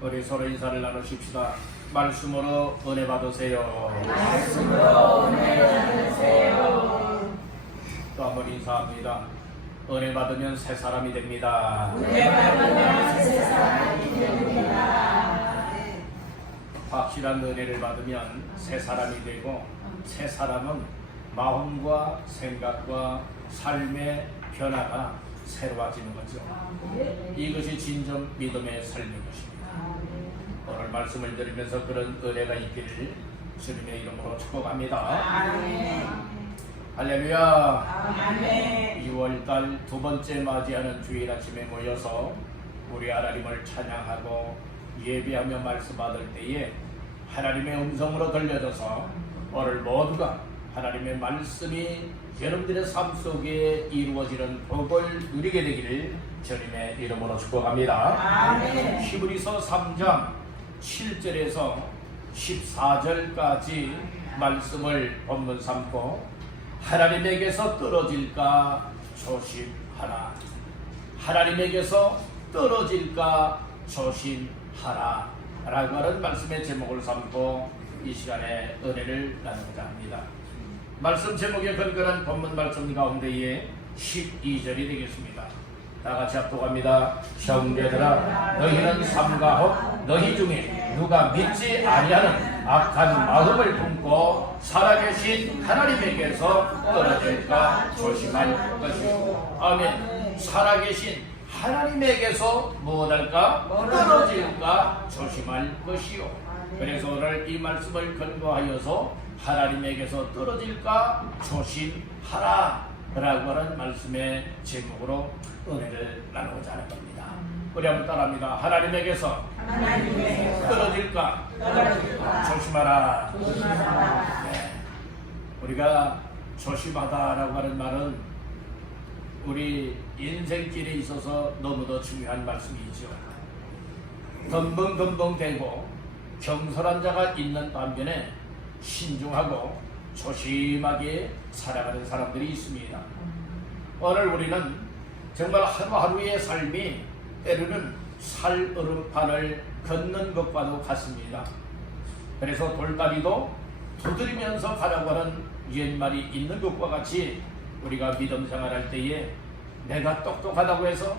우리 서로 인사를 나누십시다. 말씀으로 은혜 받으세요. 말씀으로 은혜 받으세요. 또 한 번 인사합니다. 은혜 받으면 새 사람이 됩니다. 은혜 받으면 새 사람이 됩니다. 확실한 은혜를 받으면 새 사람이 되고, 새 사람은 마음과 생각과 삶의 변화가 새로워지는 거죠. 이것이 진정 믿음의 삶인 것입니다. 오늘 말씀을 드리면서 그런 은혜가 있기를 주님의 이름으로 축복합니다. 할렐루야. 2월달 두 번째 맞이하는 주일 아침에 모여서 우리 하나님을 찬양하고 예배하며 말씀 받을 때에 하나님의 음성으로 들려져서 오늘 모두가 하나님의 말씀이 여러분들의 삶 속에 이루어지는 복을 누리게 되기를 주님의 이름으로 축복합니다. 히브리서 3장 7절에서 14절까지 말씀을 본문 삼고 하나님에게서 떨어질까 조심하라. 하나님에게서 떨어질까 조심하라 라고 하는 말씀의 제목을 삼고 이 시간에 은혜를 나누고자 합니다. 말씀 제목에 근거한 본문 말씀 가운데에 12절이 되겠습니다. 다 같이 합독합니다. 형제들아, 너희는 삼가 혹 너희 중에 누가 믿지 아니하는 악한 마음을 품고 살아계신 하나님에게서 떨어질까 조심할 것이고, 아멘. 살아계신 하나님에게서 무엇할까? 떨어질까 조심할 것이요. 그래서 오늘 이 말씀을 근거하여서 하나님에게서 떨어질까 조심하라 라고 하는 말씀의 제목으로 은혜를 나누고자 하는 겁니다. 우리 한번 따라합니다. 하나님에게서 떨어질까 조심하라. 네. 우리가 조심하다라고 하는 말은 우리 인생길에 있어서 너무도 중요한 말씀이죠. 덤벙덤벙대고 경솔한 자가 있는 반면에 신중하고 조심하게 살아가는 사람들이 있습니다. 오늘 우리는 정말 하루하루의 삶이 때로는 살얼음판을 걷는 것과도 같습니다. 그래서 돌다리도 두드리면서 가라고 하는 옛말이 있는 것과 같이 우리가 믿음 생활할 때에 내가 똑똑하다고 해서,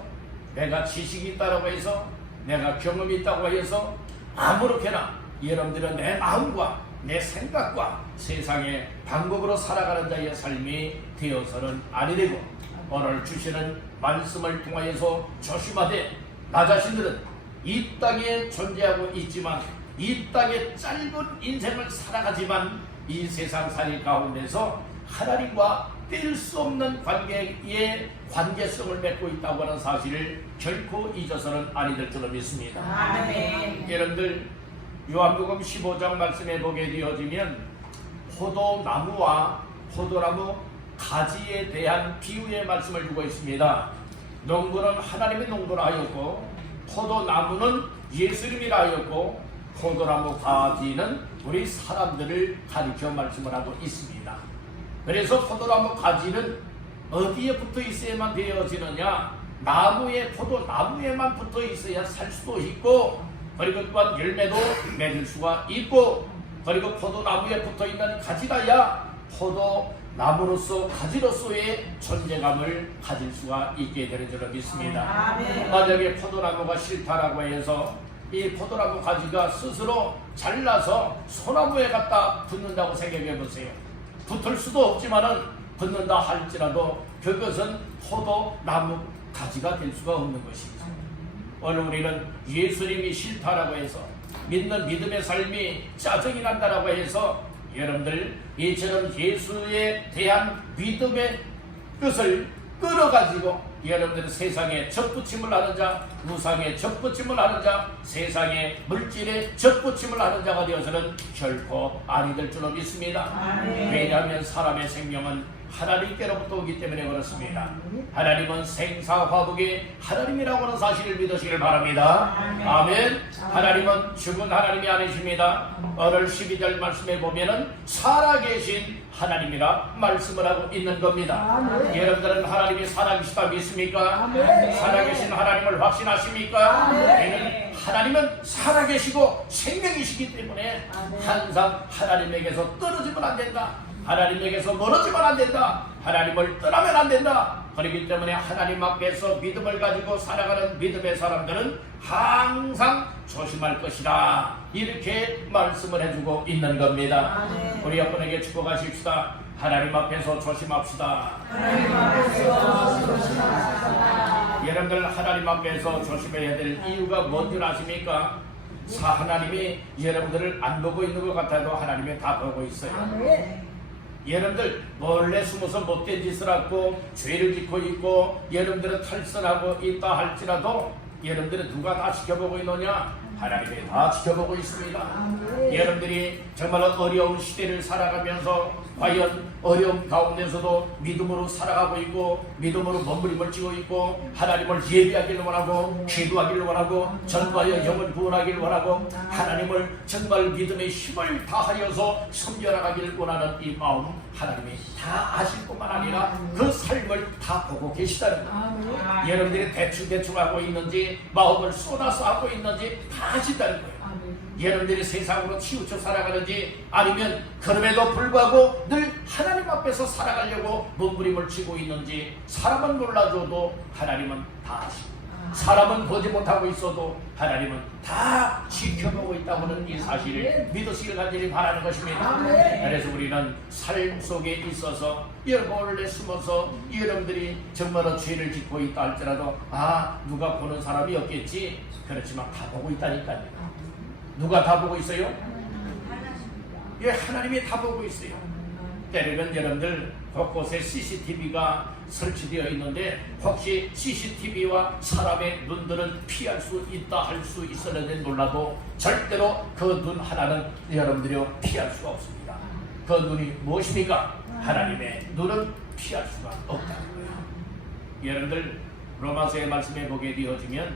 내가 지식이 있다고 해서, 내가 경험이 있다고 해서 아무렇게나 여러분들은 내 마음과 내 생각과 세상의 방법으로 살아가는 자의 삶이 되어서는 아니 되고, 오늘 주시는 말씀을 통하여서 조심하되 나 자신들은 이 땅에 존재하고 있지만, 이 땅의 짧은 인생을 살아가지만 이 세상살이 가운데서 하나님과 뗄 수 없는 관계의 관계성을 맺고 있다고 하는 사실을 결코 잊어서는 아니 될 줄로 믿습니다. 아멘. 여러분들 요한복음 15장 말씀에 보게 되어지면 포도나무와 포도나무 가지에 대한 비유의 말씀을 주고 있습니다. 농부는 하나님의 농부라 하였고, 포도나무는 예수님이라 하였고, 포도나무 가지는 우리 사람들을 가리켜 말씀을 하고 있습니다. 그래서 포도나무 가지는 어디에 붙어 있어야만 되어지느냐? 나무에, 포도나무에만 붙어 있어야 살 수도 있고, 그리고 또한 열매도 맺을 수가 있고, 그리고 포도나무에 붙어 있는 가지라야 포도나무로서 가지로서의 존재감을 가질 수가 있게 되는 줄로 믿습니다. 만약에 포도나무가 싫다라고 해서 이 포도나무 가지가 스스로 잘라서 소나무에 갖다 붙는다고 생각해 보세요. 붙을 수도 없지만은 붙는다 할지라도 그것은 포도나무 가지가 될 수가 없는 것입니다. 오늘 우리는 예수님이 싫다라고 해서, 믿는 믿음의 삶이 짜증이 난다라고 해서 여러분들 이처럼 예수에 대한 믿음의 것을 끌어가지고 여러분들은 세상에 접붙임을 하는 자, 우상에 접붙임을 하는 자, 세상의 물질에 접붙임을 하는 자가 되어서는 결코 아니 될 줄로 믿습니다. 왜냐하면 사람의 생명은 하나님께로부터 오기 때문에 그렇습니다. 하나님은 생사화복의 하나님이라고 하는 사실을 믿으시길 바랍니다. 아멘. 하나님은 죽은 하나님이 아니십니다. 오늘 12절 말씀에 보면은 살아계신 하나님이라 말씀을 하고 있는 겁니다. 여러분들은 하나님이 살아계시다 믿습니까? 살아계신 하나님을 확신하십니까? 하나님은 살아계시고 생명이시기 때문에 항상 하나님에게서 떨어지면 안 된다. 하나님에게서 멀어지면 안 된다. 하나님을 떠나면 안 된다. 그렇기 때문에 하나님 앞에서 믿음을 가지고 살아가는 믿음의 사람들은 항상 조심할 것이다. 이렇게 말씀을 해주고 있는 겁니다. 우리 여러분에게 축복하십시다. 하나님 앞에서 조심합시다. 하나님 앞에서 조심하십시다. 여러분들 하나님 앞에서 조심해야 될 이유가 뭔지 아십니까? 하나님이 여러분들을 안 보고 있는 것 같아도 하나님이 다 보고 있어요. 여러분들 몰래 숨어서 못된 짓을 하고 죄를 짓고 있고 여러분들은 탈선하고 있다 할지라도 여러분들은 누가 다 지켜보고 있느냐? 하나님이 다 지켜보고 있습니다. 여러분들이 정말 어려운 시대를 살아가면서 과연 어려움 가운데서도 믿음으로 살아가고 있고 믿음으로 몸부림을 쥐고 있고 하나님을 예배하기를 원하고 기도하기를 원하고 전과여 영을 구원하기를 원하고 하나님을 정말 믿음의 힘을 다하여서 섬겨나가기를 원하는 이 마음 하나님이 다 아실 뿐만 아니라 그 삶을 다 보고 계시다는 거예요. 여러분들이 대충 하고 있는지 마음을 쏟아서 하고 있는지 다 아신다는 거예요. 여러분들이 세상으로 치우쳐 살아가는지 아니면 그럼에도 불구하고 늘 하나님 앞에서 살아가려고 몸부림을 치고 있는지 사람은 몰라줘도 하나님은 다 아시고 사람은 보지 못하고 있어도 하나님은 다 지켜보고 있다고는 이 사실을 믿으시길 간절히 바라는 것입니다. 그래서 우리는 삶 속에 있어서 여러분을 숨어서 여러분들이 정말로 죄를 짓고 있다 할지라도 누가 보는 사람이 없겠지. 그렇지만 다 보고 있다니까요. 누가 다 보고 있어요? 예, 하나님이 다 보고 있어요. 때로는 여러분들 곳곳에 CCTV가 설치되어 있는데 혹시 CCTV와 사람의 눈들은 피할 수 있다 할 수 있었는지 몰라도 절대로 그 눈 하나는 여러분들이 피할 수가 없습니다. 그 눈이 무엇입니까? 하나님의 눈은 피할 수가 없다는 거예요. 여러분들 로마서의 말씀에 보게 되어지면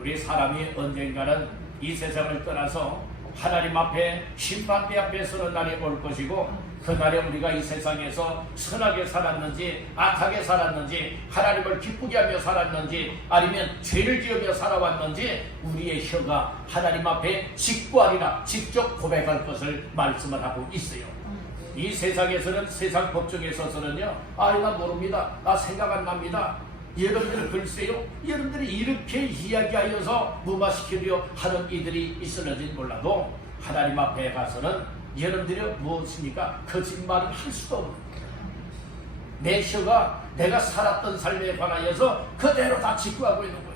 우리 사람이 언젠가는 이 세상을 떠나서 하나님 앞에 심판대 앞에 서는 날이 올 것이고 그날에 우리가 이 세상에서 선하게 살았는지 악하게 살았는지 하나님을 기쁘게 하며 살았는지 아니면 죄를 지으며 살아왔는지 우리의 혀가 하나님 앞에 직구하리라 직접 고백할 것을 말씀을 하고 있어요. 이 세상에서는 세상 법정에 서서는요 나 모릅니다. 나 생각 안 납니다. 여러분들 글쎄요 여러분들이 이렇게 이야기하여서 무마시키려 하는 이들이 있었는지 몰라도 하나님 앞에 가서는 여러분들이 무엇입니까? 거짓말을 할 수도 없는 거예요. 내 혀가 내가 살았던 삶에 관하여서 그대로 다 직구하고 있는 거예요.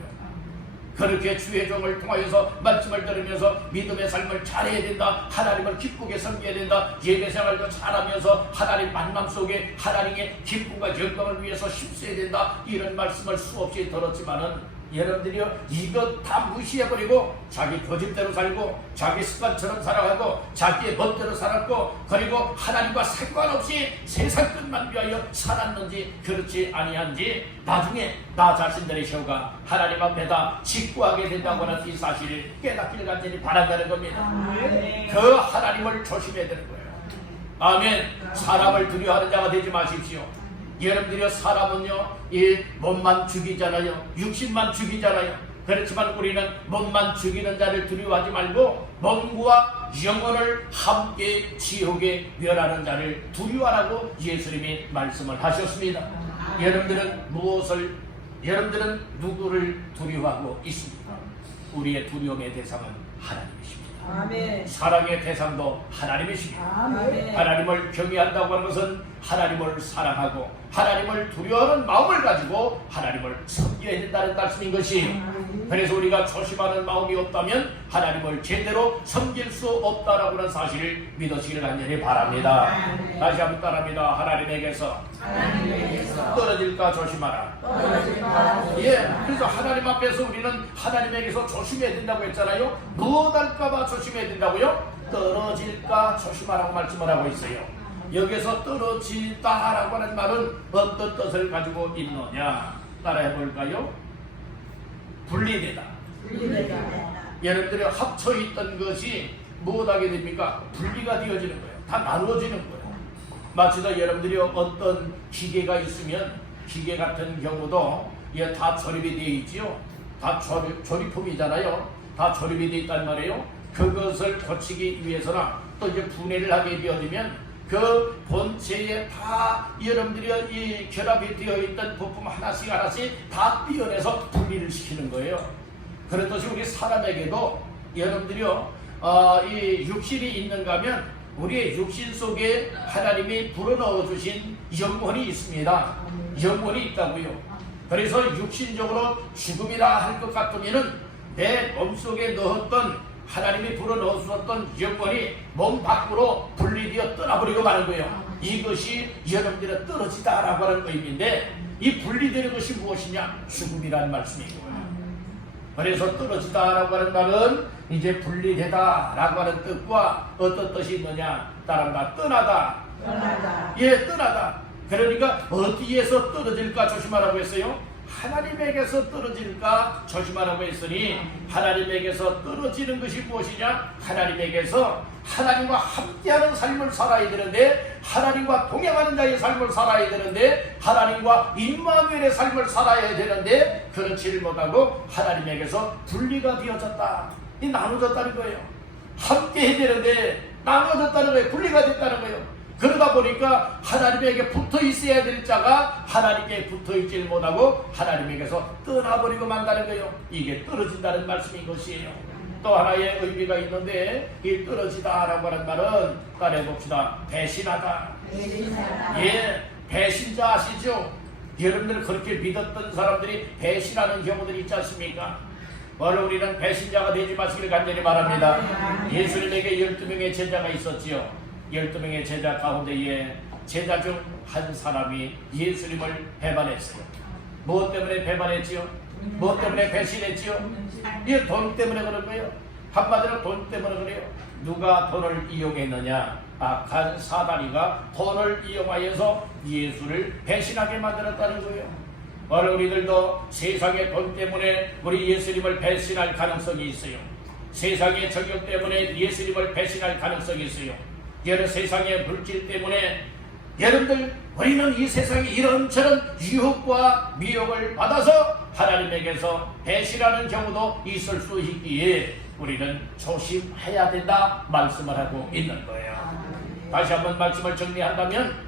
그렇게 주의 종을 통하여서 말씀을 들으면서 믿음의 삶을 잘해야 된다. 하나님을 기쁘게 섬겨야 된다. 예배생활도 잘하면서 하나님 만남 속에 하나님의 기쁨과 영광을 위해서 힘써야 된다. 이런 말씀을 수없이 들었지만은 여러분들이요 이것 다 무시해버리고 자기 고집대로 살고 자기 습관처럼 살아가고 자기의 멋대로 살았고 그리고 하나님과 상관없이 세상 끝만 위하여 살았는지 그렇지 아니한지 나중에 나 자신들의 혀가 하나님 앞에다 직구하게 된다고 하는 이 사실을 깨닫기를 간절히 바란다는 겁니다. 그 하나님을 조심해야 되는 거예요. 아멘. 사람을 두려워하는 자가 되지 마십시오. 여러분들이 사람은요 이 몸만 죽이잖아요. 육신만 죽이잖아요. 그렇지만 우리는 몸만 죽이는 자를 두려워하지 말고 몸과 영혼을 함께 지옥에 멸하는 자를 두려워하라고 예수님이 말씀을 하셨습니다. 여러분들은 누구를 두려워하고 있습니까? 우리의 두려움의 대상은 하나님이십니다. 아멘. 사랑의 대상도 하나님이십니다. 아멘. 하나님을 경외한다고 하는 것은 하나님을 사랑하고 하나님을 두려워하는 마음을 가지고 하나님을 섬겨야 된다는 말씀인 것이에요. 그래서 우리가 조심하는 마음이 없다면 하나님을 제대로 섬길 수 없다라고 하는 사실을 믿으시기를 간절히 바랍니다. 다시 한번 따라합니다. 하나님에게서 떨어질까 조심하라. 예, 그래서 하나님 앞에서 우리는 하나님에게서 조심해야 된다고 했잖아요. 무엇 할까봐 조심해야 된다고요? 떨어질까 조심하라고 말씀을 하고 있어요. 여기서 떨어지다라고 하는 말은 어떤 뜻을 가지고 있느냐? 따라해 볼까요? 분리되다. 여러분들이 합쳐 있던 것이 무엇하게 됩니까? 분리가 되어지는 거예요. 다 나누어지는 거예요. 마치다 여러분들이 어떤 기계가 있으면 기계 같은 경우도 이게 다 조립이 되어 있지요. 다 조립품이잖아요. 다 조립이 되어 있단 말이에요. 그것을 고치기 위해서나 또 이제 분해를 하게 되어지면 그 본체에 다 여러분들이 이 결합이 되어 있던 부품 하나씩 다 떼어내서 분리를 시키는 거예요. 그렇듯이 우리 사람에게도 여러분들이요, 이 육신이 있는가 하면 우리의 육신 속에 하나님이 불어넣어 주신 영혼이 있습니다. 영혼이 있다고요. 그래서 육신적으로 죽음이라 할 것 같으면은 내 몸속에 넣었던 하나님이 불어넣어 주었던 영혼이 몸 밖으로 분리되어 떠나버리고 마는 거예요. 이것이 여러분들의 떨어지다라고 하는 의미인데, 이 분리되는 것이 무엇이냐? 죽음이라는 말씀이에요. 그래서 떨어지다라고 하는 말은 이제 분리되다라고 하는 뜻과 어떤 뜻이 있느냐? 따라합니다. 떠나다. 예, 떠나다. 그러니까 어디에서 떨어질까 조심하라고 했어요? 하나님에게서 떨어질까 조심하라고 했으니, 하나님에게서 떨어지는 것이 무엇이냐? 하나님에게서 하나님과 함께하는 삶을 살아야 되는데, 하나님과 동행하는 자의 삶을 살아야 되는데, 하나님과 임마누엘의 삶을 살아야 되는데, 그렇지를 못하고 하나님에게서 분리가 되어졌다. 이 나눠졌다는 거예요. 함께 해야 되는데 나눠졌다는 거예요. 분리가 됐다는 거예요. 그러다 보니까 하나님에게 붙어 있어야 될 자가 하나님께 붙어 있지 못하고 하나님에게서 떠나버리고 만다는 거예요. 이게 떨어진다는 말씀인 것이에요. 또 하나의 의미가 있는데, 이 떨어지다라고 하는 말은 따라해 봅시다. 배신하다. 예, 배신자 아시죠? 여러분들 그렇게 믿었던 사람들이 배신하는 경우들이 있지 않습니까? 오늘 우리는 배신자가 되지 마시길 간절히 바랍니다. 예수님에게 12명의 제자가 있었지요. 12명의 제자 가운데에 제자 중 한 사람이 예수님을 배반했어요. 무엇 때문에 배반했지요? 무엇 때문에 배신했지요? 이 돈 때문에 그런 거예요. 한마디로 돈 때문에 그래요. 누가 돈을 이용했느냐? 악한 사다리가 돈을 이용하여서 예수를 배신하게 만들었다는 거예요. 오늘 우리들도 세상의 돈 때문에 우리 예수님을 배신할 가능성이 있어요. 세상의 적용 때문에 예수님을 배신할 가능성이 있어요. 여러 세상의 물질 때문에 여러분들, 우리는 이 세상에 이런저런 유혹과 미혹을 받아서 하나님에게서 배신하는 경우도 있을 수 있기에 우리는 조심해야 된다 말씀을 하고 있는 거예요. 다시 한번 말씀을 정리한다면,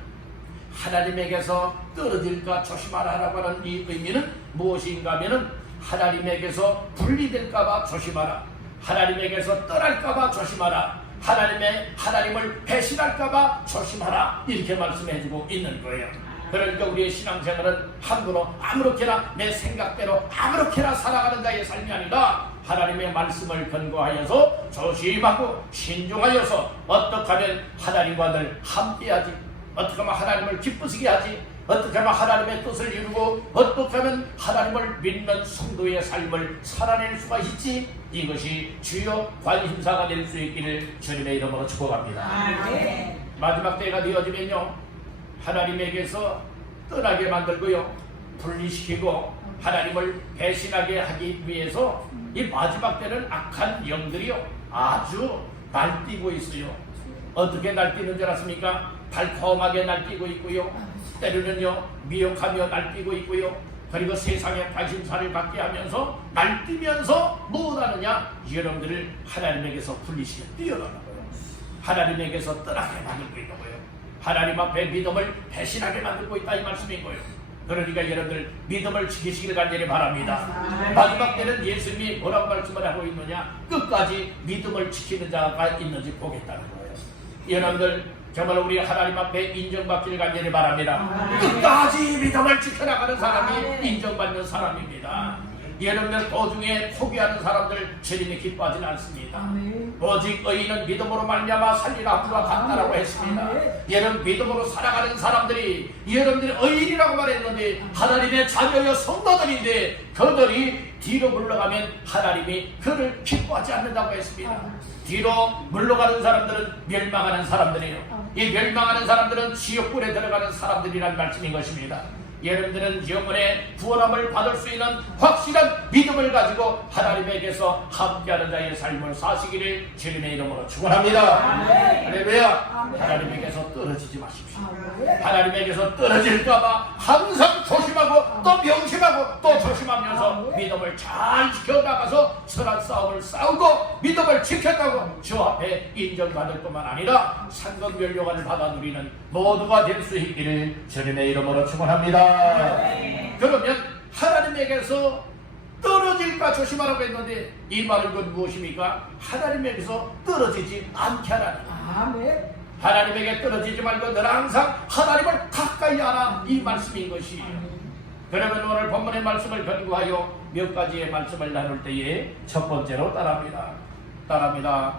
하나님에게서 떨어질까 조심하라라고 하는 이 의미는 무엇인가 하면은, 하나님에게서 분리될까봐 조심하라, 하나님에게서 떠날까봐 조심하라, 하나님을 배신할까봐 조심하라, 이렇게 말씀해주고 있는 거예요. 그러니까 우리의 신앙생활은 함부로 아무렇게나 내 생각대로 아무렇게나 살아가는 자의 삶이 아니라, 하나님의 말씀을 근거하여서 조심하고 신중하여서 어떻게 하면 하나님과 늘 함께하지, 어떻게 하면 하나님을 기쁘시게 하지, 어떻게 하면 하나님의 뜻을 이루고, 어떻게 하면 하나님을 믿는 성도의 삶을 살아낼 수가 있지, 이것이 주요 관심사가 될 수 있기를 주님의 이름으로 축복합니다. 마지막 때가 되어지면요, 하나님에게서 떠나게 만들고요, 분리시키고 하나님을 배신하게 하기 위해서 이 마지막 때는 악한 영들이요 아주 날뛰고 있어요. 어떻게 날뛰는 줄 아십니까? 달콤하게 날뛰고 있고요, 때로는요 미혹하며 날뛰고 있고요, 그리고 세상의 관심사를 갖게 하면서 날뛰면서 무엇하느냐? 여러분들을 하나님에게서 분리시켜 뛰어나는 거예요. 하나님에게서 떠나게 만들고 있는 거예요. 하나님 앞에 믿음을 배신하게 만들고 있다, 이 말씀인 거예요. 그러니까 여러분들 믿음을 지키시길 간절히 바랍니다. 마지막 때는 예수님이 뭐라고 말씀을 하고 있느냐? 끝까지 믿음을 지키는 자가 있는지 보겠다는 거예요. 여러분들 정말 우리 하나님 앞에 인정받기를 간절히 바랍니다. 끝까지 믿음을 지켜나가는 사람이 인정받는 사람입니다. 여러분들 도중에 포기하는 사람들 주님이 기뻐하지는 않습니다. 오직 의인은 믿음으로 말미암아 살리라 함과 같다라고 했습니다. 여러분 믿음으로 살아가는 사람들이, 여러분들이 의인이라고 말했는데 하나님의 자녀여 성도들인데, 그들이 뒤로 물러가면 하나님이 그를 기뻐하지 않는다고 했습니다. 뒤로 물러가는 사람들은 멸망하는 사람들이에요. 이 멸망하는 사람들은 지옥불에 들어가는 사람들이란 말씀인 것입니다. 여러분들은 영혼의 구원함을 받을 수 있는 확실한 믿음을 가지고 하나님에게서 함께하는 자의 삶을 사시기를 주님의 이름으로 축원합니다. 할렐루야. 하나님에게서 떨어지지 마십시오. 하나님에게서 떨어질까봐 항상 조심하고 또 명심하고 또 조심하면서 믿음을 잘 지켜나가서 선한 싸움을 싸우고 믿음을 지켰다고 주 앞에 인정받을 뿐만 아니라 상급면류관을 받아 누리는 모두가 될 수 있기를 주님의 이름으로 축원합니다. 그러면 하나님에게서 떨어질까 조심하라고 했는데 이 말은 건 무엇입니까? 하나님에게서 떨어지지 않게 하라는 하나님에게 떨어지지 말고 늘 항상 하나님을 가까이 하라 이 말씀인 것이에요. 그러면 오늘 본문의 말씀을 근거하여 몇 가지의 말씀을 나눌 때에 첫 번째로 따라합니다.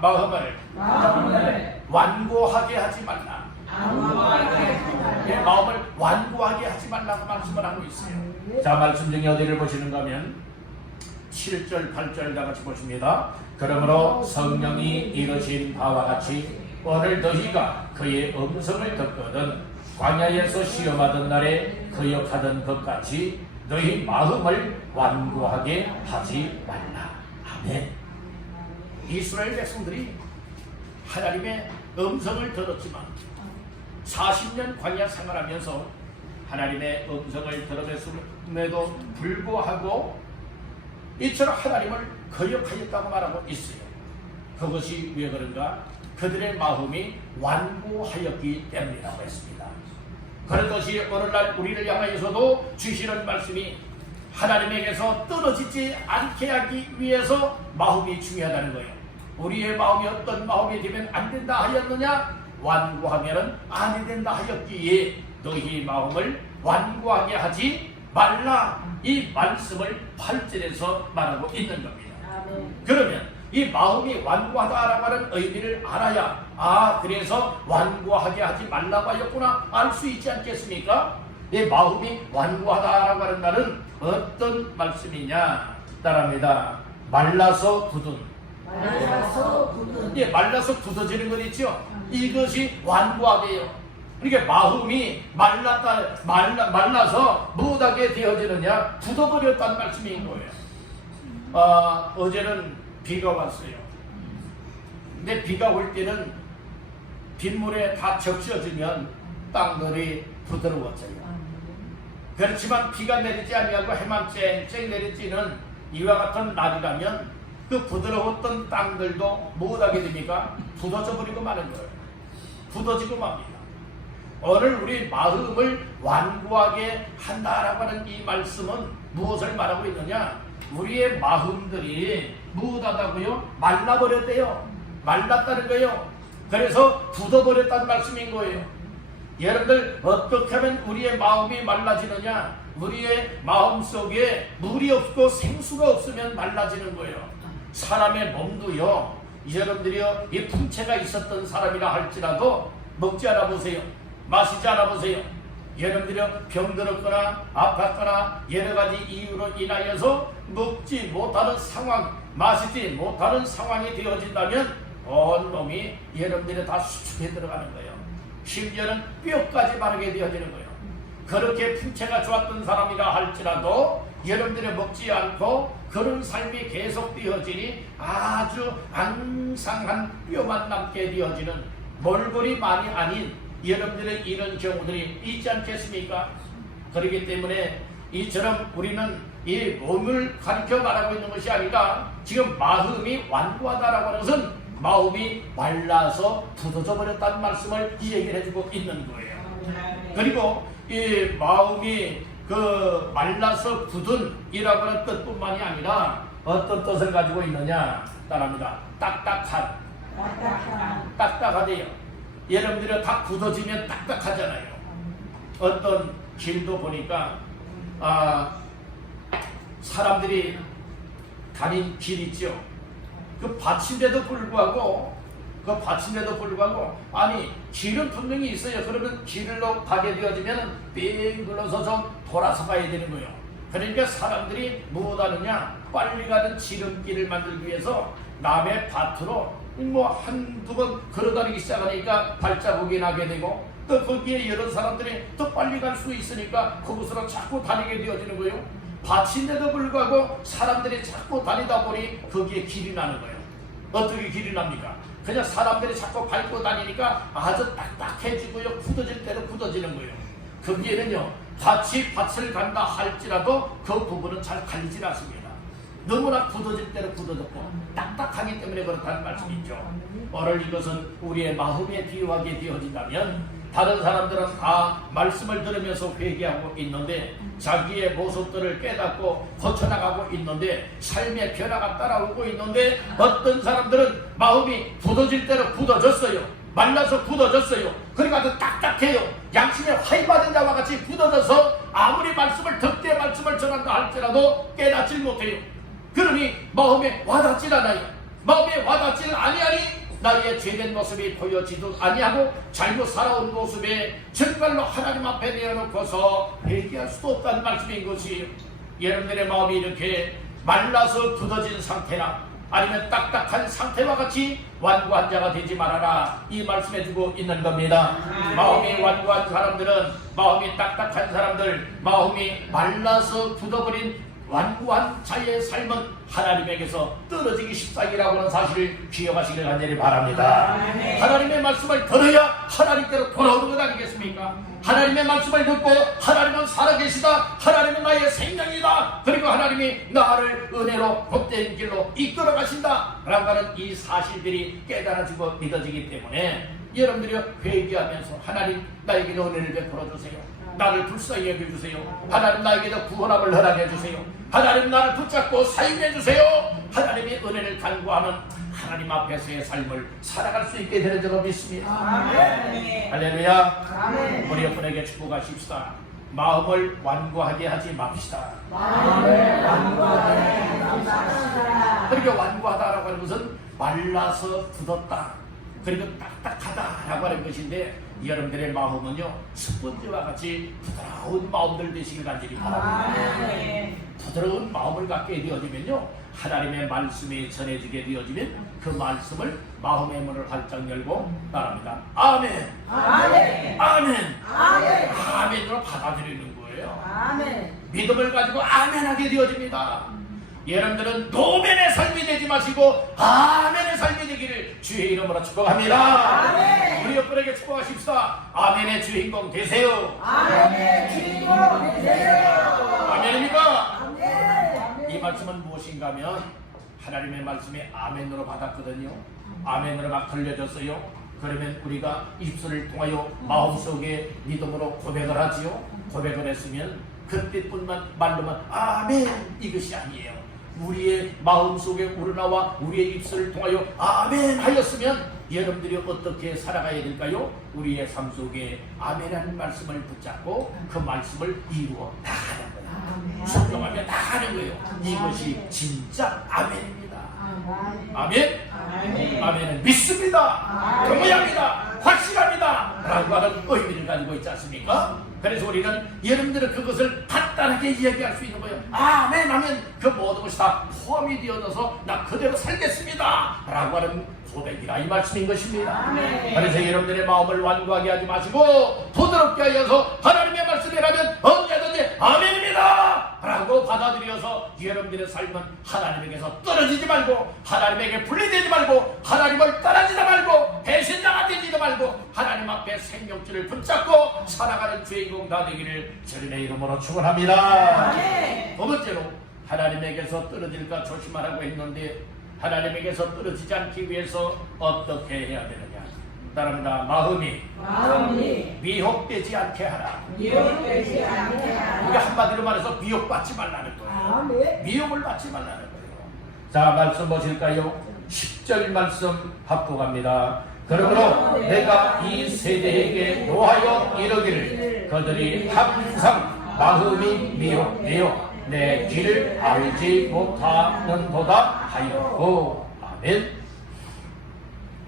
마음을 완고하게 하지 말라. 마음을 완고하게 하지 말라고 말씀을 하고 있어요. 자, 말씀 중에 어디를 보시는가 하면 7절 8절 다 같이 보십니다. 그러므로 성령이 이르신 바와 같이 오늘 너희가 그의 음성을 듣거든 광야에서 시험하던 날에 거역하던 것 같이 너희 마음을 완고하게 하지 말라. 아멘. 이스라엘 백성들이 하나님의 음성을 들었지만 40년 광야 생활하면서 하나님의 음성을 들었음에도 불구하고 이처럼 하나님을 거역하였다고 말하고 있어요. 그것이 왜 그런가? 그들의 마음이 완고하였기 때문이라고 했습니다. 그렇듯이 오늘날 우리를 향하여서도 주시는 말씀이 하나님에게서 떨어지지 않게 하기 위해서 마음이 중요하다는 거예요. 우리의 마음이 어떤 마음이 되면 안 된다 하였느냐? 완고하면 아니 된다 하였기에 너희 마음을 완고하게 하지 말라 이 말씀을 8절에서 말하고 있는 겁니다. 그러면 이 마음이 완고하다라고 하는 의미를 알아야 그래서 완고하게 하지 말라고 하였구나 알 수 있지 않겠습니까? 이 마음이 완고하다라고 하는 말은 어떤 말씀이냐? 따라합니다. 말라서 굳은 말라서 굳어지는 것 있죠? 이것이 완고하게요. 그러니까 마음이 말라서 무하게 되어지느냐? 굳어버렸다는 말씀인 거예요. 어제는 비가 왔어요. 근데 비가 올 때는 빗물에 다 적셔지면 땅들이 부드러워져요. 그렇지만 비가 내리지 아니하고 해만 쨍쨍 내리지는 이와 같은 날이라면 그 부드러웠던 땅들도 무엇하게 됩니까? 굳어져 버리고 마는 거예요. 굳어지고 맙니다. 오늘 우리 마음을 완고하게 한다라고 하는 이 말씀은 무엇을 말하고 있느냐? 우리의 마음들이 무엇하다고요? 말라버렸대요. 말랐다는 거예요. 그래서 굳어버렸다는 말씀인 거예요. 여러분들 어떻게 하면 우리의 마음이 말라지느냐? 우리의 마음 속에 물이 없고 생수가 없으면 말라지는 거예요. 사람의 몸도요, 여러분들이요, 이 풍채가 있었던 사람이라 할지라도 먹지 않아 보세요. 마시지 않아 보세요. 여러분들이요, 병들었거나 아팠거나 여러 가지 이유로 인하여서 먹지 못하는 상황, 마시지 못하는 상황이 되어진다면 온 몸이 여러분들이 다 수축해 들어가는 거예요. 심지어는 뼈까지 마르게 되어지는 거예요. 그렇게 풍채가 좋았던 사람이라 할지라도 여러분들이 먹지 않고 그런 삶이 계속되어지니 아주 앙상한 뼈만 남게 되어지는 몰골이 많이 아닌 여러분들의 이런 경우들이 있지 않겠습니까? 그렇기 때문에 이처럼 우리는 이 몸을 가르쳐 말하고 있는 것이 아니라 지금 마음이 완고하다라고 하는 것은 마음이 말라서 굳어져 버렸다는 말씀을 이 얘기를 해주고 있는 거예요. 그리고 이 마음이 그 말라서 굳은 이라고 하는 뜻뿐만이 아니라 어떤 뜻을 가지고 있느냐? 따라합니다. 딱딱하대요. 여러분들이 다 굳어지면 딱딱하잖아요. 어떤 길도 보니까 사람들이 다닌 길 있죠. 그 받침대도 불구하고 아니 길은 분명히 있어요. 그러면 길로 가게 되어지면 삥 둘러서 좀 돌아서 가야 되는 거예요. 그러니까 사람들이 무엇하느냐? 빨리 가는 지름길을 만들기 위해서 남의 밭으로 한두 번 걸어다니기 시작하니까 발자국이 나게 되고, 또 거기에 여러 사람들이 더 빨리 갈 수 있으니까 그곳으로 자꾸 다니게 되어지는 거예요. 밭인데도 불구하고 사람들이 자꾸 다니다 보니 거기에 길이 나는 거예요. 어떻게 길이 납니까? 그냥 사람들이 자꾸 밟고 다니니까 아주 딱딱해지고요, 굳어질 대로 굳어지는 거예요. 거기에는요, 같이 밭을 간다 할지라도 그 부분은 잘 갈리질 않습니다. 너무나 굳어질 대로 굳어졌고 딱딱하기 때문에 그렇다는 말씀이죠. 오늘 이것은 우리의 마음에 비유하게 되어진다면, 다른 사람들은 다 말씀을 들으면서 회개하고 있는데 자기의 모습들을 깨닫고 고쳐나가고 있는데 삶의 변화가 따라오고 있는데, 어떤 사람들은 마음이 굳어질 대로 굳어졌어요. 말라서 굳어졌어요. 그러니까 아주 딱딱해요. 양심에 화이받은 자와 같이 굳어져서 아무리 말씀을 듣게 말씀을 전한다 할지라도 깨닫질 못해요. 그러니 마음에 와닿질 않아요. 마음에 와닿지는 아니하니 나의 죄된 모습이 보여지도 아니하고 잘못 살아온 모습에 정말로 하나님 앞에 내어놓고서 회개할 수도 없다는 말씀인 것이에요. 여러분들의 마음이 이렇게 말라서 굳어진 상태나 아니면 딱딱한 상태와 같이 완고한 자가 되지 말아라, 이 말씀해주고 있는 겁니다. 마음이 완고한 사람들은, 마음이 딱딱한 사람들, 마음이 말라서 굳어버린 완고한 자의 삶은 하나님에게서 떨어지기 십상이라고 하는 사실을 기억하시길 간절히 바랍니다. 하나님의 말씀을 들어야 하나님께로 돌아오는 것 아니겠습니까? 하나님의 말씀을 듣고 하나님은 살아계시다, 하나님은 나의 생명이다, 그리고 하나님이 나를 은혜로 복된 길로 이끌어 가신다 라고 하는 이 사실들이 깨달아지고 믿어지기 때문에 여러분들이 회개하면서 하나님 나에게 은혜를 베풀어 주세요, 나를 불쌍히 여겨주세요, 하나님 나에게도 구원함을 허락해 주세요, 하나님 나를 붙잡고 사용해 주세요, 하나님의 은혜를 간구하는 하나님 앞에서의 삶을 살아갈 수 있게 되는 줄로 믿습니다. 아멘. 할렐루야. 아멘. 우리 여러분에게 축복하십시다. 마음을 완고하게 하지 맙시다. 마음을 완고하게 하지 맙시다. 그렇게 완고하다라고 하는 것은 말라서 굳었다, 그리고 딱딱하다라고 하는 것인데, 여러분들의 마음은요, 스펀지와 같이 부드러운 마음들 되시길 간절히 바랍니다. 부드러운 마음을 갖게 되어지면요, 하나님의 말씀이 전해지게 되어지면 그 말씀을 마음의 문을 활짝 열고 따릅니다. 아멘. 아멘. 아멘. 아멘. 아멘으로 받아들이는 거예요. 아멘. 믿음을 가지고 아멘하게 되어집니다. 여러분들은 노멘의 삶이 되지 마시고 아멘의 삶이 되기를 주의 이름으로 축복합니다. 아멘. 우리 옆분에게 축복하십시다. 아멘의 주인공 되세요. 아멘의 주인공 되세요. 아멘입니까? 아멘. 이 말씀은 무엇인가 하면 하나님의 말씀이 아멘으로 받았거든요. 아멘으로 막 들려졌어요. 그러면 우리가 입술을 통하여 마음속에 믿음으로 고백을 하지요. 고백을 했으면 그때뿐만 말로만 아멘 이것이 아니에요. 우리의 마음속에 우러나와 우리의 입술을 통하여 아멘 하였으면 여러분들이 어떻게 살아가야 될까요? 우리의 삶 속에 아멘하는 말씀을 붙잡고 그 말씀을 이루어 다 하는 거예요. 순종하며 다 하는 거예요. 이것이 진짜 아멘입니다. 아멘. 아멘은 믿습니다, 동의합니다, 확실합니다 라고 하는 의미를 가지고 있지 않습니까? 그래서 우리는 여러분들은 그것을 간단하게 이야기할 수 있는 거예요. 아멘 하면 그 모든 것이 다 포함이 되어져서 나 그대로 살겠습니다 라고 하는 고백이라 이 말씀인 것입니다. 아멘. 그래서 여러분들의 마음을 완고하게 하지 마시고 부드럽게 하여서 하나님의 말씀이라면 언제든지 아멘입니다 라고 받아들여서 여러분들의 삶은 하나님에게서 떨어지지 말고 하나님에게 분리되지 말고 하나님을 따라지지 말고 배신자가 되지도 말고 하나님 앞에 생명줄을 붙잡고 살아가는 주인공 다 되기를 주님의 이름으로 축원합니다. 두 번째로 하나님에게서 떨어질까 조심하라고 했는데 하나님에게서 떨어지지 않기 위해서 어떻게 해야 되느냐? 따릅니다. 마음이 미혹되지 않게 하라. 미혹되지 않게 하라. 우리 한마디로 말해서 미혹받지 말라는 거예요. 미혹을 받지 말라는 거예요. 자, 말씀 보실까요? 10절 말씀 합독합니다. 그러므로 내가 이 세대에게 노하여 이르기를 그들이 항상 마음이 미혹되어 내 길을 알지 못하는도다 하였고. 아멘.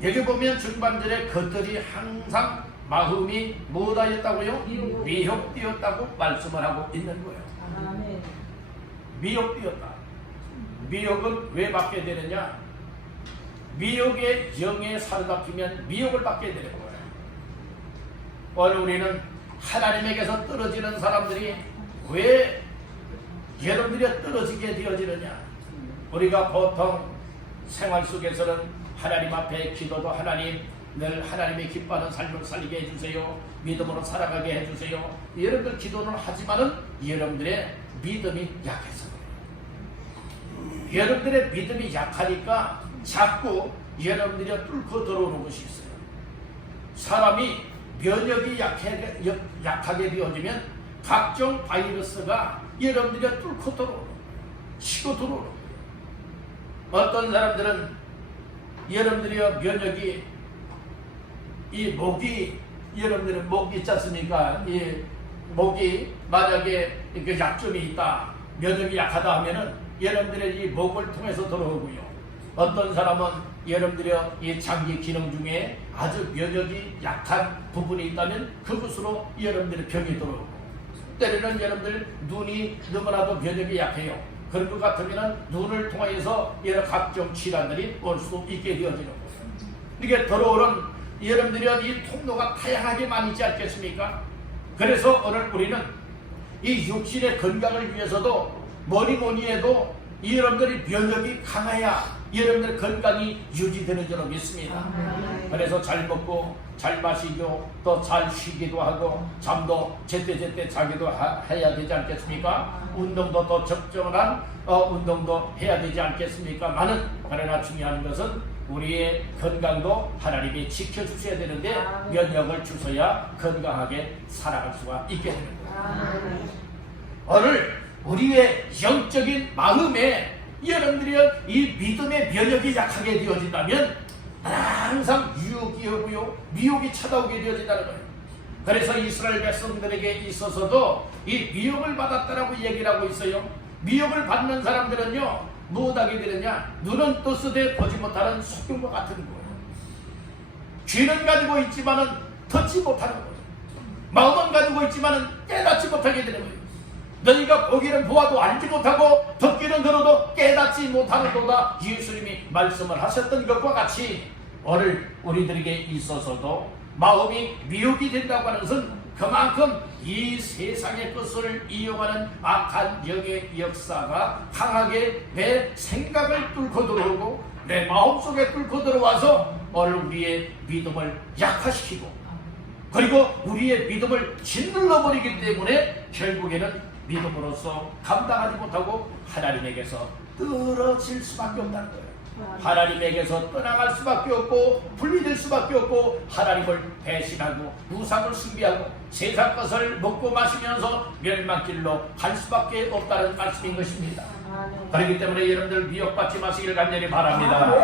여기 보면 중반절에 그들이 항상 마음이 뭐하였다고요? 미혹되었다고 말씀을 하고 있는 거예요. 미혹되었다. 미혹은 왜 받게 되느냐? 미혹의 영에 사로잡히면 미혹을 받게 되는 거예요. 오늘 우리는 하나님에게서 떨어지는 사람들이 왜 여러분들이 떨어지게 되어지느냐? 우리가 보통 생활 속에서는 하나님 앞에 기도도 하나님 늘 하나님의 기뻐하는 삶을 살게 해주세요. 믿음으로 살아가게 해주세요. 여러분들 기도는 하지만은 여러분들의 믿음이 약해서 그래요. 여러분들의 믿음이 약하니까 자꾸 여러분들이 뚫고 들어오는 것이 있어요. 사람이 면역이 약하게 되어지면 각종 바이러스가 여러분들이 뚫고 들어오는 거예요. 치고 들어오는 거예요. 어떤 사람들은 여러분들이 면역이 이 목이 여러분들은 목이 있지 않습니까? 이 목이 만약에 이렇게 약점이 있다, 면역이 약하다 하면은 여러분들의 이 목을 통해서 들어오고요. 어떤 사람은 여러분들의 이 장기 기능 중에 아주 면역이 약한 부분이 있다면 그것으로 여러분들의 병이 들어오고, 때로는 여러분들 눈이 너무나도 면역이 약해요. 그런 것 같으면 눈을 통해서 여러 각종 질환들이 올 수 있게 되어지는 거예요. 이게 들어오는 여러분들이 이 통로가 다양하게 많이 있지 않겠습니까? 그래서 오늘 우리는 이 육신의 건강을 위해서도 뭐니 해도 여러분들이 면역이 강해야 여러분들 건강이 유지되는 줄로 믿습니다. 그래서 잘 먹고 잘 마시고 또 잘 쉬기도 하고 잠도 제때 자기도 해야 되지 않겠습니까? 운동도 더 적정한 운동도 해야 되지 않겠습니까? 그러나 중요한 것은 우리의 건강도 하나님이 지켜주셔야 되는데 면역을 주셔야 건강하게 살아갈 수가 있게 되는 거예요. 오늘 우리의 영적인 마음에 여러분들이 이 믿음의 면역이 약하게 되어진다면 항상 유혹이 오고요, 미혹이 찾아오게 되어진다는 거예요. 그래서 이스라엘 백성들에게 있어서도 이 미혹을 받았다라고 얘기를 하고 있어요. 미혹을 받는 사람들은요 무엇하게 되느냐? 눈은 뜨스되 보지 못하는 소금과 같은 거예요. 귀는 가지고 있지만은 듣지 못하는 거예요. 마음은 가지고 있지만은 깨닫지 못하게 되는 거예요. 너희가 보기는 보아도 알지 못하고 듣기는 들어도 깨닫지 못하는도다, 예수님이 말씀을 하셨던 것과 같이 오늘 우리들에게 있어서도 마음이 미혹이 된다고 하는 것은 그만큼 이 세상의 것을 이용하는 악한 영의 역사가 강하게 내 생각을 뚫고 들어오고 내 마음속에 뚫고 들어와서 오늘 우리의 믿음을 약화시키고 그리고 우리의 믿음을 짓눌러버리기 때문에 결국에는 믿음으로써 감당하지 못하고 하나님에게서 떨어질 수밖에 없다는 거예요. 하나님에게서 떠나갈 수밖에 없고 분리될 수밖에 없고 하나님을 배신하고 우상을 숭배하고 세상 것을 먹고 마시면서 멸망길로 갈 수밖에 없다는 말씀인 것입니다. 그렇기 때문에 여러분들 미혹받지 마시길 간절히 바랍니다.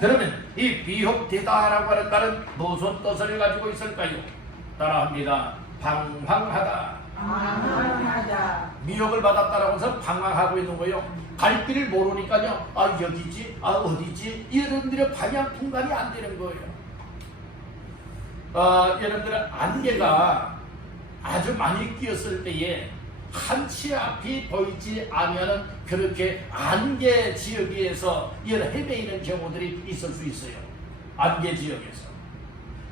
그러면 이 미혹되다라고 하는 말은 무슨 뜻을 가지고 있을까요? 따라합니다. 방황하다. 미혹을 받았다라고 해서 방황하고 있는 거예요. 갈 길을 모르니까요. 여기지? 어디지? 여러분들의 방향 통관이 안 되는 거예요. 여러분들은 안개가 아주 많이 끼었을 때에 한치 앞이 보이지 않으면 그렇게 안개 지역에서 헤매이는 경우들이 있을 수 있어요. 안개 지역에서.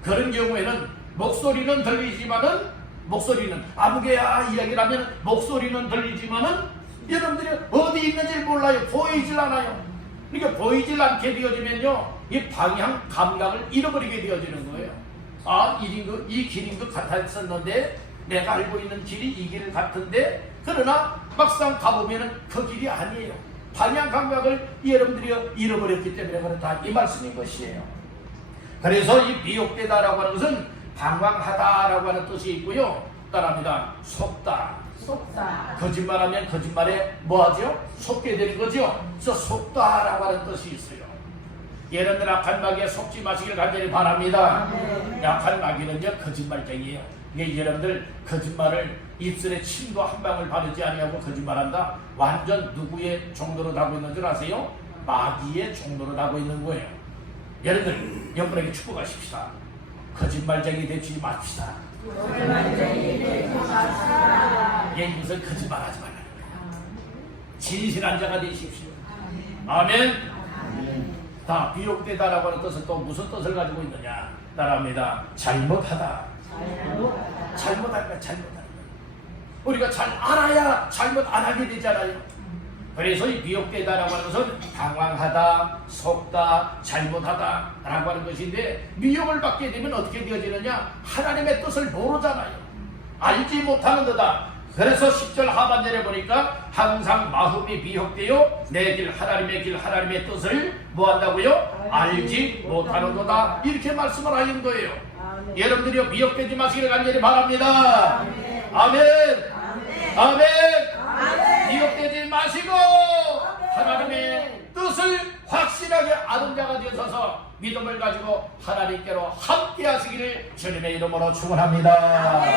그런 경우에는 목소리는 들리지만은 목소리는 아무개야 이야기를 하면 목소리는 들리지만은 여러분들이 어디 있는지 몰라요. 보이질 않아요. 그러니까 보이질 않게 되어지면요 이 방향 감각을 잃어버리게 되어지는 거예요. 이 길인 것 같았었는데 내가 알고 있는 길이 이 길 같은데 그러나 막상 가보면은 그 길이 아니에요. 방향 감각을 여러분들이 잃어버렸기 때문에 그렇다 이 말씀인 것이에요. 그래서 이 미혹되다라고 하는 것은 방황하다라고 하는 뜻이 있고요. 따라합니다. 속다. 거짓말하면 거짓말에 뭐하죠? 속게 되는 거죠. 그래서 속다라고 하는 뜻이 있어요. 여러분들 악한 마귀에 속지 마시길 간절히 바랍니다. 악한 마귀는요 거짓말쟁이에요. 이게 여러분들 거짓말을 입술에 침도 한 방울 바르지 아니하고 거짓말한다. 완전 누구의 종로로 가고 있는 줄 아세요? 마귀의 종로로 가고 있는 거예요. 여러분들 여러분에게 축복하십시다. 거짓말쟁이 되지 맙시다. 이것은 거짓말하지 말라는 거예요. 진실한 자가 되십시오. 아멘. 다 미혹되다라고 하는 뜻은 또 무슨 뜻을 가지고 있느냐? 따라합니다. 잘못하다. 잘못하다. 우리가 잘 알아야 잘못 안 하게 되잖아요. 그래서 이 미혹되다라고 하는 것은 당황하다, 속다, 잘못하다 라고 하는 것인데, 미혹을 받게 되면 어떻게 되어지느냐? 하나님의 뜻을 모르잖아요. 알지 못하는 거다. 그래서 10절 하반절에 보니까 항상 마음이 미혹되어 내 길 하나님의 길 하나님의 뜻을 뭐한다고요? 알지 못하는 거다. 이렇게 말씀을 하는 거예요. 여러분들이 미혹되지 마시기를 간절히 바랍니다. 아멘. 아멘. 미혹되지 마시고 하나님의 뜻을 확실하게 아는 자가 되어서 믿음을 가지고 하나님께로 함께 하시기를 주님의 이름으로 축원합니다.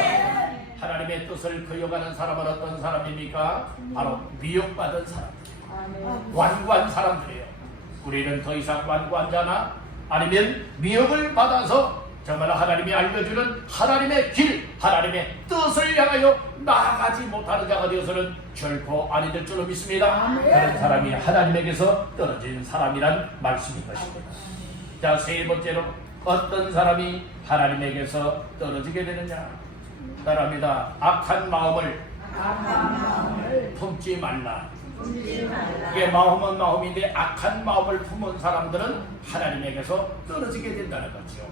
하나님의 뜻을 그려가는 사람은 어떤 사람입니까? 바로 미혹받은 사람들, 완고한 사람들이에요. 우리는 더 이상 완고한 자나 아니면 미혹을 받아서 정말 하나님이 알려주는 하나님의 길, 하나님의 뜻을 향하여 나아가지 못하는 자가 되어서는 결코 아니 될 줄로 믿습니다. 그런 사람이 하나님에게서 떨어진 사람이란 말씀인 것입니다. 자, 세 번째로 어떤 사람이 하나님에게서 떨어지게 되느냐? 따라합니다. 악한 마음을 품지 말라. 이게 마음은 마음인데 악한 마음을 품은 사람들은 하나님에게서 떨어지게 된다는 거죠.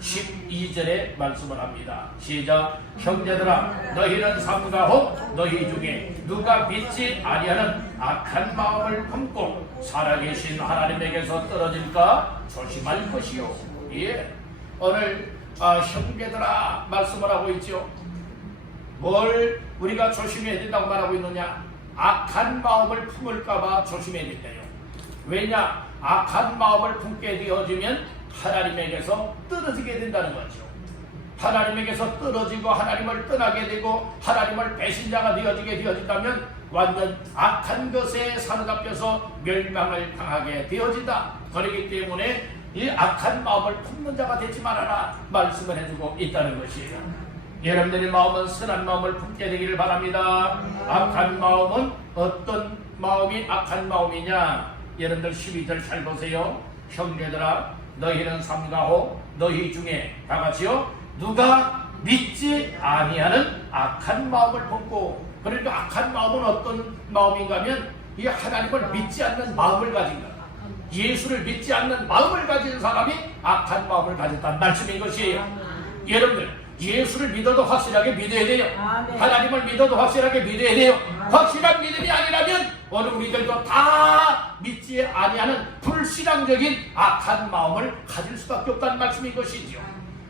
12절에 말씀을 합니다. 시작. 형제들아, 너희는 삼가호 너희 중에 누가 믿지 아니하는 악한 마음을 품고 살아계신 하나님에게서 떨어질까 조심할 것이요. 예, 오늘 형제들아 말씀을 하고 있죠. 뭘 우리가 조심해야 된다고 말하고 있느냐? 악한 마음을 품을까봐 조심해야 된대요. 왜냐? 악한 마음을 품게 되어지면 하나님에게서 떨어지게 된다는 거죠. 하나님에게서 떨어지고 하나님을 떠나게 되고 하나님을 배신자가 되어지게 되어진다면 완전 악한 것에 사로잡혀서 멸망을 당하게 되어진다. 그렇기 때문에 이 악한 마음을 품는 자가 되지 말아라 말씀을 해주고 있다는 것이에요. 여러분들의 마음은 선한 마음을 품게 되기를 바랍니다. 악한 마음은 어떤 마음이 악한 마음이냐? 여러분들 12절 잘 보세요. 형제들아, 너희는 삼가호 너희 중에 다 같이요 누가 믿지 아니하는 악한 마음을 품고. 그러니까 악한 마음은 어떤 마음인가 하면 이 하나님을 믿지 않는 마음을 가진 것, 예수를 믿지 않는 마음을 가진 사람이 악한 마음을 가졌다는 말씀인 것이에요. 여러분들 예수를 믿어도 확실하게 믿어야 돼요. 하나님을 믿어도 확실하게 믿어야 돼요. 확실한 믿음이 아니라면 오늘 우리들도 다 믿지 아니하는 불신앙적인 악한 마음을 가질 수밖에 없다는 말씀인 것이죠.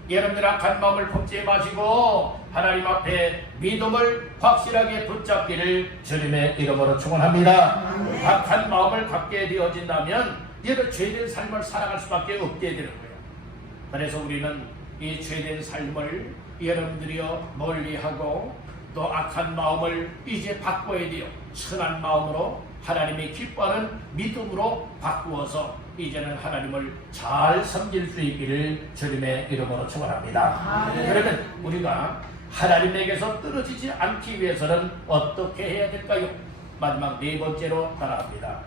여러분들 악한 마음을 품지 마시고 하나님 앞에 믿음을 확실하게 붙잡기를 주님의 이름으로 축원합니다. 악한 마음을 갖게 되어진다면 이런 죄된 삶을 살아갈 수밖에 없게 되는 거예요. 그래서 우리는 이 죄된 삶을 여러분들이요 멀리하고 또 악한 마음을 이제 바꿔야 돼요. 선한 마음으로 하나님의 기뻐하는 믿음으로 바꾸어서 이제는 하나님을 잘 섬길 수 있기를 주님의 이름으로 축원합니다. 그러면 우리가 하나님에게서 떨어지지 않기 위해서는 어떻게 해야 될까요? 마지막 네 번째로 따라합니다.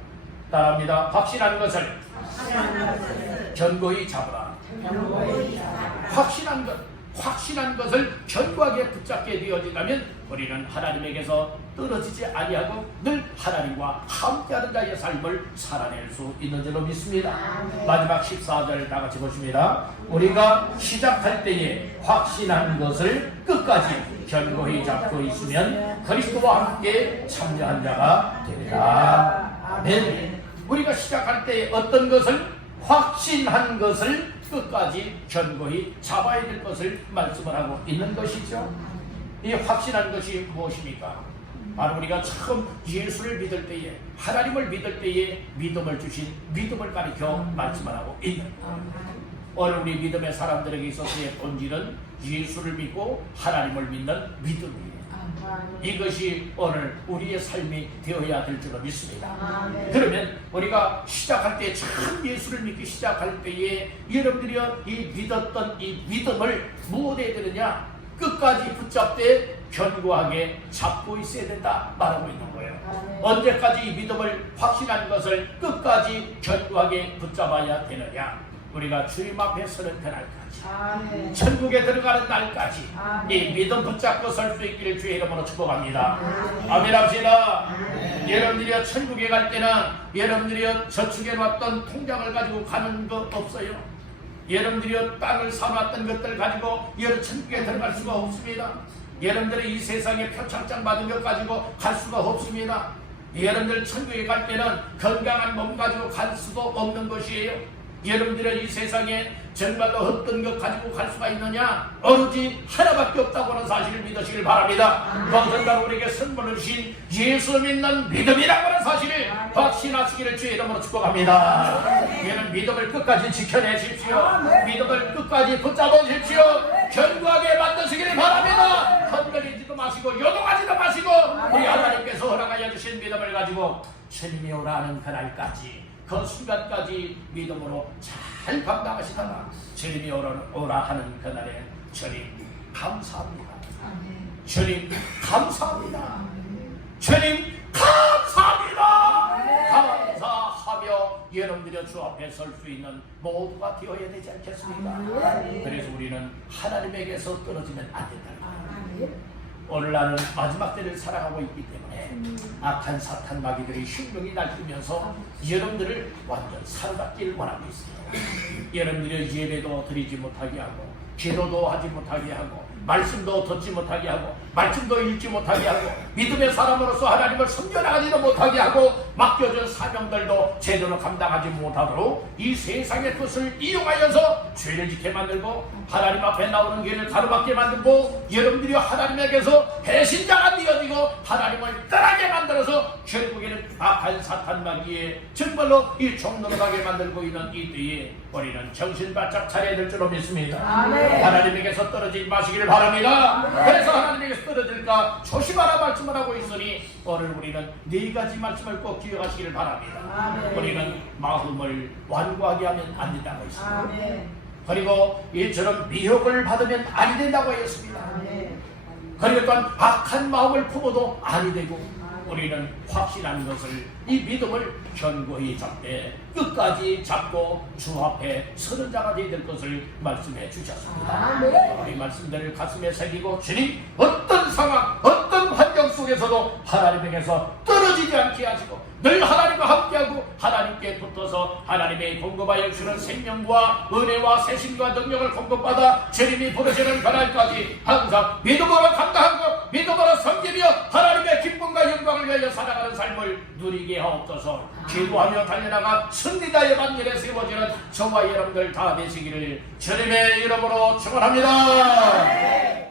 확신한 것을 견고히 잡으라. 확신한 것을 견고하게 붙잡게 되어진다면 우리는 하나님에게서 떨어지지 아니하고 늘 하나님과 함께하는 자의 삶을 살아낼 수 있는 줄로 믿습니다. 마지막 14절 다 같이 보십니다. 우리가 시작할 때에 확신한 것을 끝까지 견고히 잡고 있으면 그리스도와 함께 참여한 자가 되리라. 아멘. 우리가 시작할 때에 어떤 것을 확신한 것을 끝까지 견고히 잡아야 될 것을 말씀을 하고 있는 것이죠. 이 확신한 것이 무엇입니까? 바로 우리가 처음 예수를 믿을 때에, 하나님을 믿을 때에 믿음을 주신 믿음을 가리켜 말씀을 하고 있는 거예요. 오늘 우리 믿음의 사람들에게 있어서의 본질은 예수를 믿고 하나님을 믿는 믿음이에요. 이것이 오늘 우리의 삶이 되어야 될 줄로 믿습니다. 그러면 우리가 시작할 때 참 예수를 믿기 시작할 때에 여러분들이 이 믿었던 이 믿음을 무엇에 되느냐? 끝까지 붙잡되 견고하게 잡고 있어야 된다 말하고 있는 거예요. 언제까지 이 믿음을 확신한 것을 끝까지 견고하게 붙잡아야 되느냐? 우리가 주님 앞에 서는 그날까지, 천국에 들어가는 날까지 이 믿음 붙잡고 설 수 있기를 주의 이름으로 축복합니다. 아멘 합시다. 여러분들이 천국에 갈 때는 여러분들이 저축해 놨던 통장을 가지고 가는 거 없어요. 여러분들이 땅을 사놨던 것들 가지고 여러 천국에 들어갈 수가 없습니다. 여러분들이 이 세상에 표창장 받은 것 가지고 갈 수가 없습니다. 여러분들 천국에 갈 때는 건강한 몸 가지고 갈 수도 없는 것이에요. 여러분들은 이 세상에 정말로 어떤 것 가지고 갈 수가 있느냐? 오로지 하나밖에 없다고 하는 사실을 믿으시길 바랍니다. 그것은 바로 우리에게 선물을 주신 예수 믿는 믿음이라고 하는 사실을 확신하시기를 주의 이름으로 축복합니다. 여러분 믿음을 끝까지 지켜내십시오. 믿음을 끝까지 붙잡으십시오. 견고하게 만드시길 바랍니다. 흔들리지도 마시고 요동하지도 마시고 우리 하나님께서 허락하여 주신 믿음을 가지고 주님이 오라는 그날까지, 그 순간까지 믿음으로 잘 감당하시다가 주님이 오라 하는 그날에 주님 감사합니다. 주님 감사합니다. 주님 감사합니다. 감사하며 여러분들이 주 앞에 설 수 있는 모두가 되어야 되지 않겠습니까? 그래서 우리는 하나님에게서 떨어지면 안 된다. 오늘날은 마지막 때를 살아가고 있기 때문에 악한 사탄 마귀들이 흉명이 날뛰면서 여러분들을 완전 사로잡기를 원하고 있습니다. 여러분들이 예배도 드리지 못하게 하고, 기도도 하지 못하게 하고, 말씀도 듣지 못하게 하고, 말씀도 읽지 못하게 하고, 믿음의 사람으로서 하나님을 섬겨나가지도 못하게 하고, 맡겨준 사명들도 제대로 감당하지 못하도록 이 세상의 것을 이용하여서 죄를 짓게 만들고 하나님 앞에 나오는 길을 가로막게 만들고, 여러분들이 하나님에게서 배신자가 되어지고 하나님을 떠나게 만들어서 결국에는 악한 사탄 마귀의 정말로 이 종로가게 만들고 있는 이 때에 우리는 정신 바짝 차려야 될 줄로 믿습니다. 하나님에게서 떨어지지 마시기를 바랍니다. 그래서 하나님에게서 떨어질까 조심하라 말씀을 하고 있으니 오늘 우리는 네 가지 말씀을 꼭 기억하시기를 바랍니다. 우리는 마음을 완고하게 하면 안 된다고 했습니다. 그리고 이처럼 미혹을 받으면 아니 된다고 했습니다. 그리고 또한 악한 마음을 품어도 아니 되고, 우리는 확신한 것을, 이 믿음을 견고히 잡되 끝까지 잡고 주 앞에 서는 자가 되어야 될 것을 말씀해 주셨습니다. 우리 말씀들을 가슴에 새기고 주님 어떤 상황, 어떤 환경 속에서도 하나님에게서 떨어지지 않게 하시고 늘 하나님과 함께하고 하나님께 붙어서 하나님의 공급하여 주는 생명과 은혜와 세심과 능력을 공급받아 주님이 부르시는 그날까지 항상 믿음으로 감당하고 믿음으로 섬기며 하나님의 기쁨과 영광을 위하여 살아가는 삶을 누리게 하옵소서. 기도하며 달려나가 승리자의 반열에 세워지는 저와 여러분들 다 되시기를 주님의 이름으로 축원합니다.